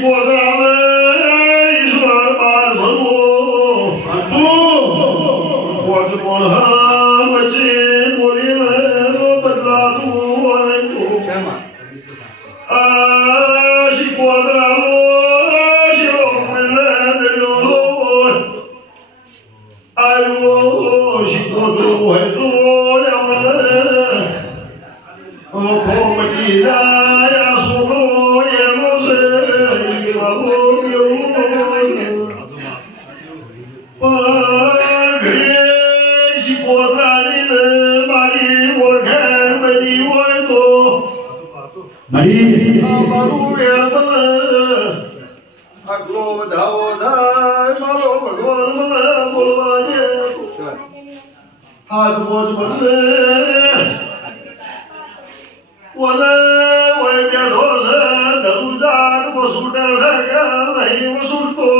શિકોતરાને ઈશ્વર બાર ભરવો પોત શિકોતરાની મારી ઓળખે બધી હોય તો. મારું વેણ બને આટલો વધાવો થાય મારો ભગવાન મને બોલવા દે હાથ મોજ બદલે ઓલે ઓય બેઠો છે ધરુજાટ વસૂટે છે કે નહીં વસૂટતો?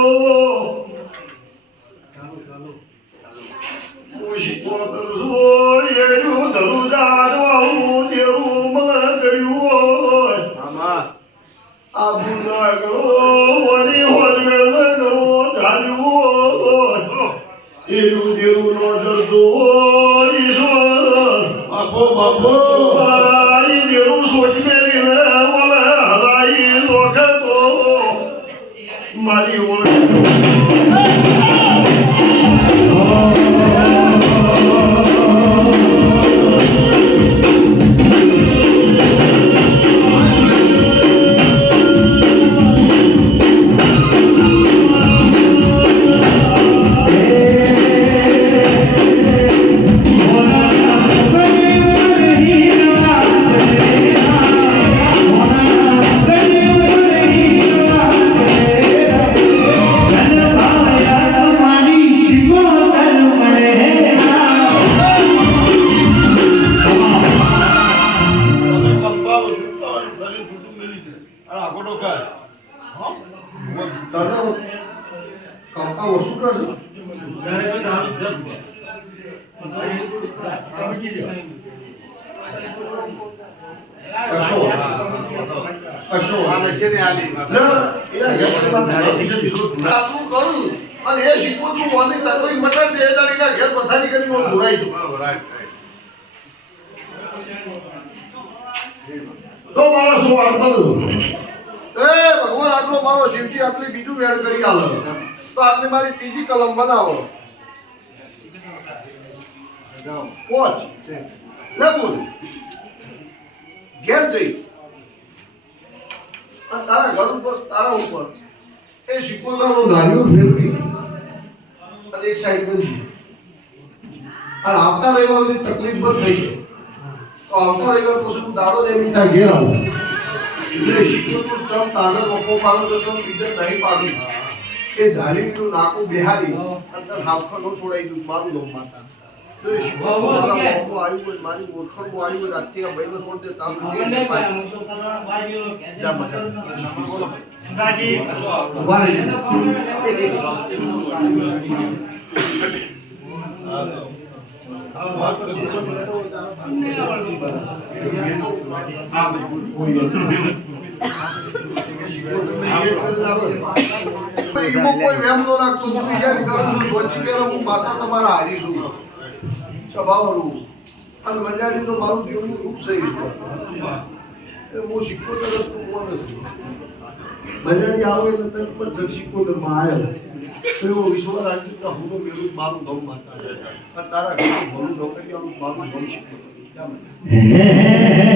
ભૂલા કરો વરી મેળ કરો ચાલ્યું હોય એનું દેવું ન જડતો ઈશ્વર બાપો બાપો આઈ દેવું સોચ મેલીને ઓલે હરાઈ લોખે તો મારી ઓળખ. કાપા વસૂલ કરશો કશો ના, કરું અને એ શીખવું તું ઓની તકલીફ મટાડી દે એટલે એના ઘેર પથારી કરી હું ભૂલાઈ દઉં. તો મારો શું વાત કરું એ ભગવાન શિવજી આટલી બીજું વેણ કરી આલો. તો આપને મારી બીજી કલમ બનાવો. કોચ. લે ઘેર જઈ. તારા ઘર ઉપર, તારા ઉપર. એ શિકોતરાનો ધાર્યું ફેરવી અને એક સાઈડ કરી અને આવતા રવિવાર તકલીફ બંધ થઈ ગઈ. તો આવતા રવિવાર પછી હું દાડો જ ત્યાં ઘેર આવું. એટલે શિકોતરું ચમ તાગર વફો પાડો તો ચમ બીજે નહીં પાડું એ જાલીનું નાકું બિહારી અંદર હાફા નો છોડાઈ દઉં મારું દમ માતા. તો એ મારા આવ્યું હોય મારી ઓળખણ આવ્યું હોય રાતથી આ ભાઈનો છોડ દે તારું જા મજા. ઊભા રહેજો. એમાં કોઈ વેમ ન રાખતો તું વિચાર કરું છું સોચી પેલા હું માતા તમારા હારી છું. સ્વભાવરું અને મજાની તો મારું જીવનું રૂપ સહી છે હું તું. કોણ છું મંડાળી આવે એટલે તરત પણ જગ શીખો માં આવ્યો તો એવો વિશ્વાસ રાખજો હું તો મારું ગમ માતા. તારા ઘરનું ભલું ઢોકરી આવું મારું ગમ શીખો Tamam.